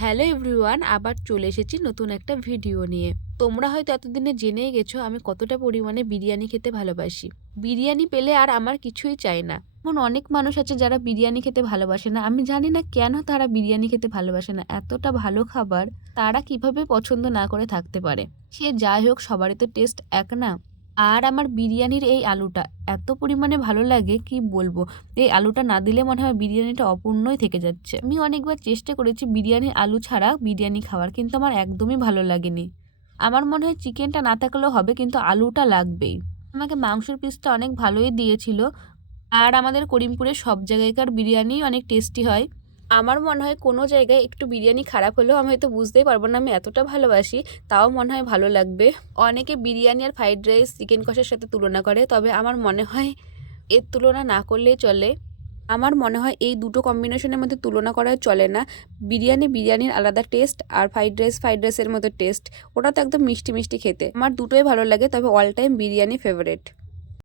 Hello everyone, আবার চলে এসেছি নতুন একটা ভিডিও নিয়ে। তোমরা হয়তো এতদিনে জেনেই গেছো আমি কতটা পরিমাণে বিরিয়ানি খেতে ভালোবাসি। বিরিয়ানি পেলে আর আমার কিছুই চাই না। এমন অনেক মানুষ আছে যারা বিরিয়ানি খেতে ভালোবাসে না। আমি জানি না কেন তারা বিরিয়ানি খেতে ভালোবাসে না। এতটা ভালো খাবার তারা কিভাবে পছন্দ না করে থাকতে পারে। সে যাই হোক, সবারই তো টেস্ট এক না। আর আমার বিরিয়ানির এই আলুটা এত পরিমাণে ভালো লাগে কি বলবো। এই আলুটা না দিলে মনে হয় বিরিয়ানিটা অপূর্ণই থেকে যাচ্ছে। আমি অনেকবার চেষ্টা করেছি বিরিয়ানির আলু ছাড়া বিরিয়ানি খাওয়ার, কিন্তু আমার একদমই ভালো লাগেনি। আমার মনে হয় চিকেনটা না থাকলেও হবে, কিন্তু আলুটা লাগবেই। আমাকে মাংসের পিসটা অনেক ভালোই দিয়েছিল। আর আমাদের করিমপুরের সব জায়গাকার বিরিয়ানি অনেক টেস্টি হয়। আমার মনে হয় কোনো জায়গায় একটু বিরিয়ানি খারাপ হলেও আমি হয়তো বুঝতেই পারবো না, আমি এতটা ভালোবাসি। তাও মনে হয় ভালো লাগবে। অনেকে বিরিয়ানি আর ফ্রাইড রাইস চিকেন কষার সাথে তুলনা করে, তবে আমার মনে হয় এর তুলনা না করলেই চলে। আমার মনে হয় এই দুটো কম্বিনেশনের মধ্যে তুলনা করা চলে না। বিরিয়ানির আলাদা টেস্ট, আর ফ্রাইড রাইসের মতো টেস্ট। ওটা তো একদম মিষ্টি মিষ্টি খেতে। আমার দুটোই ভালো লাগে, তবে অল টাইম বিরিয়ানি ফেভারিট।